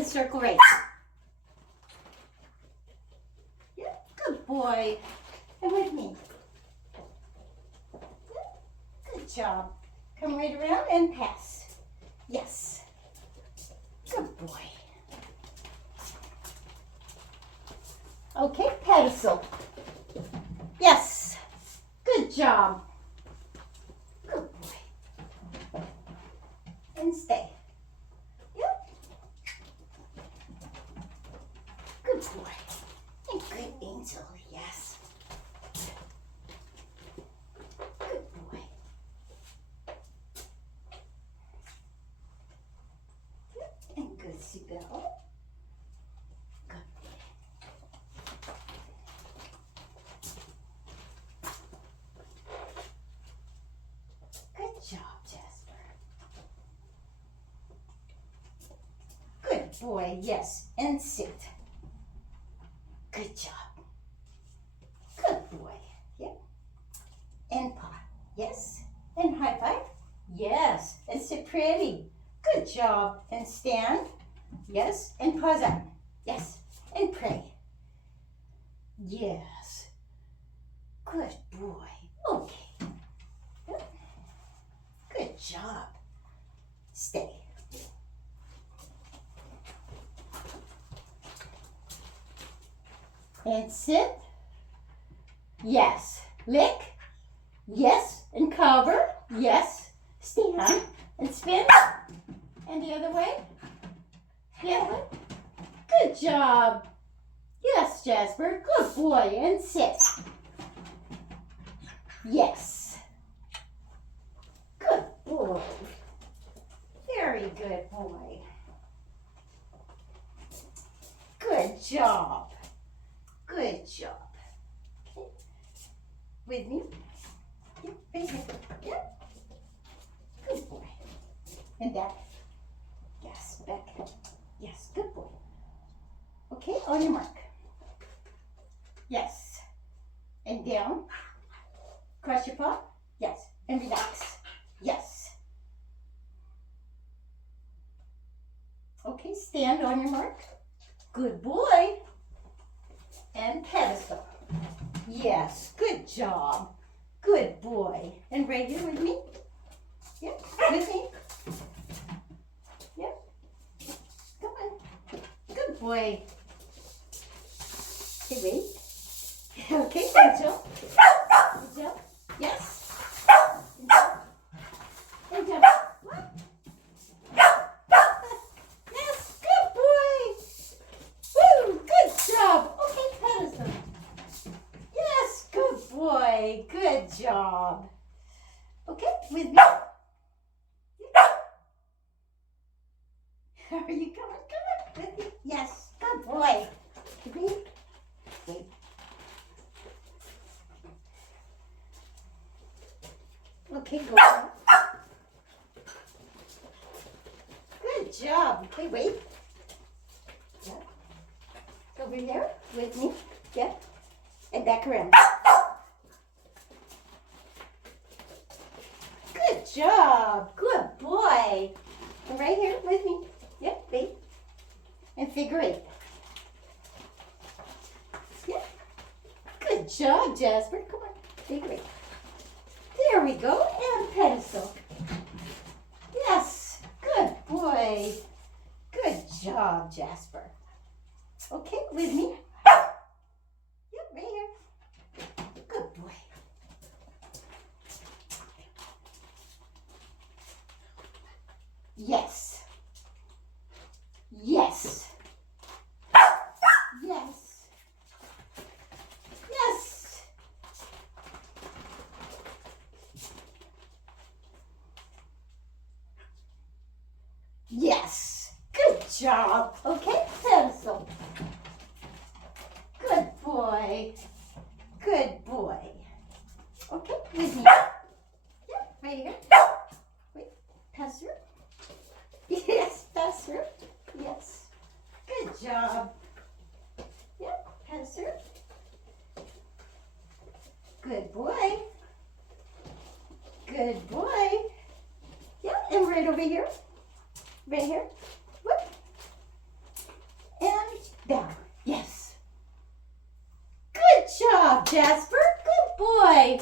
and circle right. Yeah, good boy. And with me. Yeah, good job. Come right around and pass. Yes. Good boy. Okay, pedestal. Yes. Good job. Good boy. And stay. Yep. Good boy. And good angel. Yes. Good boy. Yep. And good seatbelt. Good. Good job, Jasper. Good boy, yes. And sit. Good job. Good boy. Yep. And paw. Yes. And high five. Yes. And sit pretty. Good job. And stand. Yes. And paws up. Yes. And pray. Yes. Good boy. Okay. Yep. Good job. Stay. And sit. Yes. Lick. Yes. And cover. Yes. Stand. And spin. And the other way. The other way. Good job. Yes, Jasper. Good boy. And sit. Yes. Good boy. Very good boy. Good job. Good job. Okay. With me. Yep, right here. Yep. Good boy. And back. Yes, back. Yes, good boy. Okay, on your mark. Yes. And down. Cross your paw. Yes. And relax. Yes. Okay, stand on your mark. Good boy. And pedestal. Yes, good job. Good boy. And right here with me. Yep, with me. Yep. Come on. Good boy. Okay, wait. Okay, good job. Good job. Yes. Good job. Good job. What? Yes, good boy. Woo, good job. Okay, pedestal. Yes, good boy. Good job. Okay, with me. Are you coming? Come on, with me. Yes, good boy. Wait. Wait. Okay, go on. Good job. Okay, wait. Yeah. Over here with me. Yeah. And back around. Good job. Good boy. And right here with me. Yep, wait. And figure eight. Yep. Good job, Jasper. Come on. Figure eight. There we go. And pedestal. Yes. Good boy. Good job, Jasper. Okay, with me. Yep, right here. Good boy. Yes. Yes. Yes. Yes. Yes. Good job. Okay, pencil. Good boy. Good boy. Okay, with me. Yep, right here. Wait, pass through. Yes, pass through. Yes. Good job. Yep, pass through. Good boy. Good boy. Yep, and right over here. Right here. Whoop. Down. Yes. Good job, Jasper. Good boy.